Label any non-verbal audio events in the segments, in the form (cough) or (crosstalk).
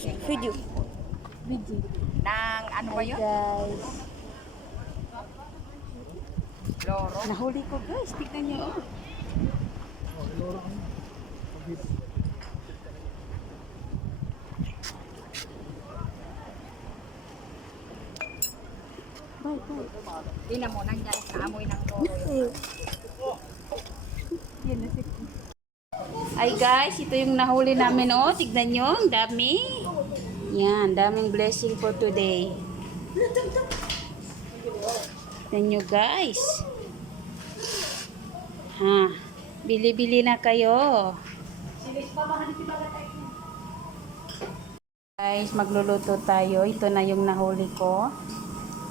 Video. Video. Ng ano ba yun? guys. Loro. Nahuli ko guys. Tignan niyo. Oh. Bye, bye. Tingnan mo, nandyan sa amoy ng loro. Ay guys, ito yung nahuli namin oh. Tignan nyo, ang dami. Yan, daming blessing for today. Tignan nyo guys. Ha, bili-bili na kayo. Guys, magluluto tayo. Ito na yung nahuli ko.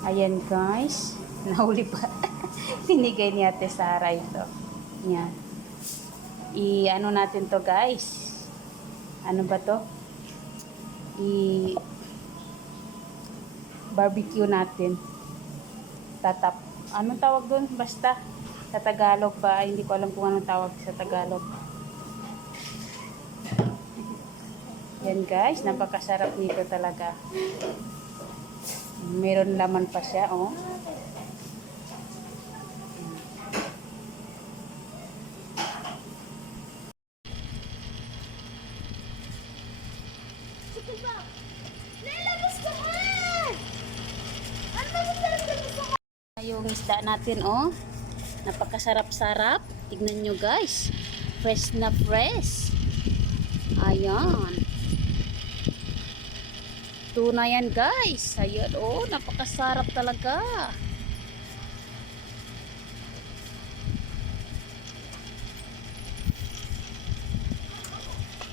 Ayan guys. (laughs) Nahuli pa. (laughs) Tinigay ni Ate Sara ito. Yan. I ano natin to guys. Ano ba to? I barbecue natin. Tatap. Anong tawag doon? Basta. Sa Tagalog ba? Hindi ko alam kung anong tawag sa Tagalog. (laughs) Yan guys, napakasarap nito talaga. Meron laman pa siya, oh. Yung isda natin, oh. Napakasarap-sarap. Tignan nyo, guys. Fresh na fresh. Ayan. Tuna yan, guys. Ayan, oh. Napakasarap talaga.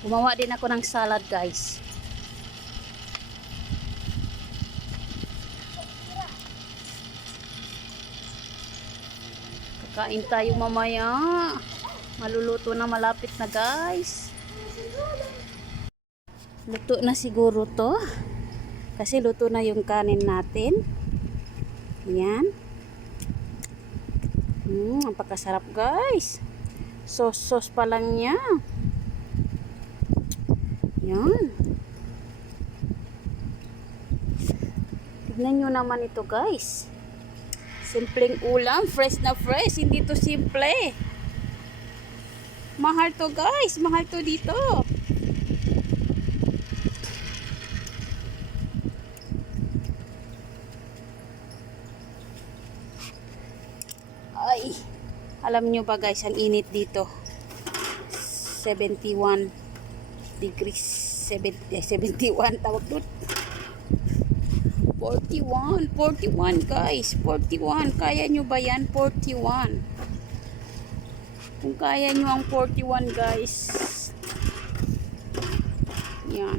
Gumawa din ako ng salad, guys. Kakain tayo mamaya. Maluluto na malapit na guys. Luto na siguro to. Kasi luto na yung kanin natin. Yan. Hmm, ang pagkasarap guys. Sauce-sauce pa lang niya. Yan. Tignan nyo naman ito guys. Simpleng ulam, fresh na fresh, hindi to simple. Mahal to guys, mahal to dito. Ay, alam nyo ba guys, ang init dito. 71 degrees, 70, eh, 71 tawag doon. 41, 41 guys, 41. Kaya nyo ba yan? 41. Kung kaya nyo ang 41 guys. Yan.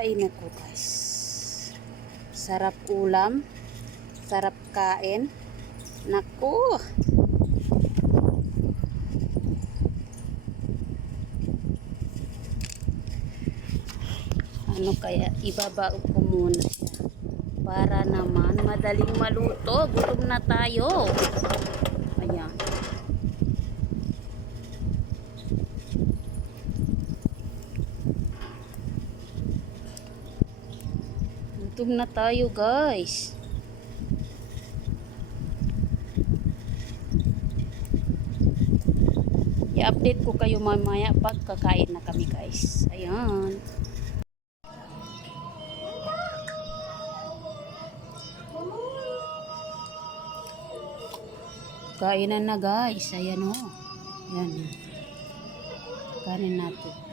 Ay nako guys. Sarap ulam. Sarap kain. Nako. Ano kaya ibabao ko muna siya para naman madaling maluto. Gutom na tayo. Ayan. Gutom na tayo guys. I-update ko kayo mamaya pag kakain na kami guys. Ayan. Kainan na guys. Ayan o. Ayan. Kanin natin.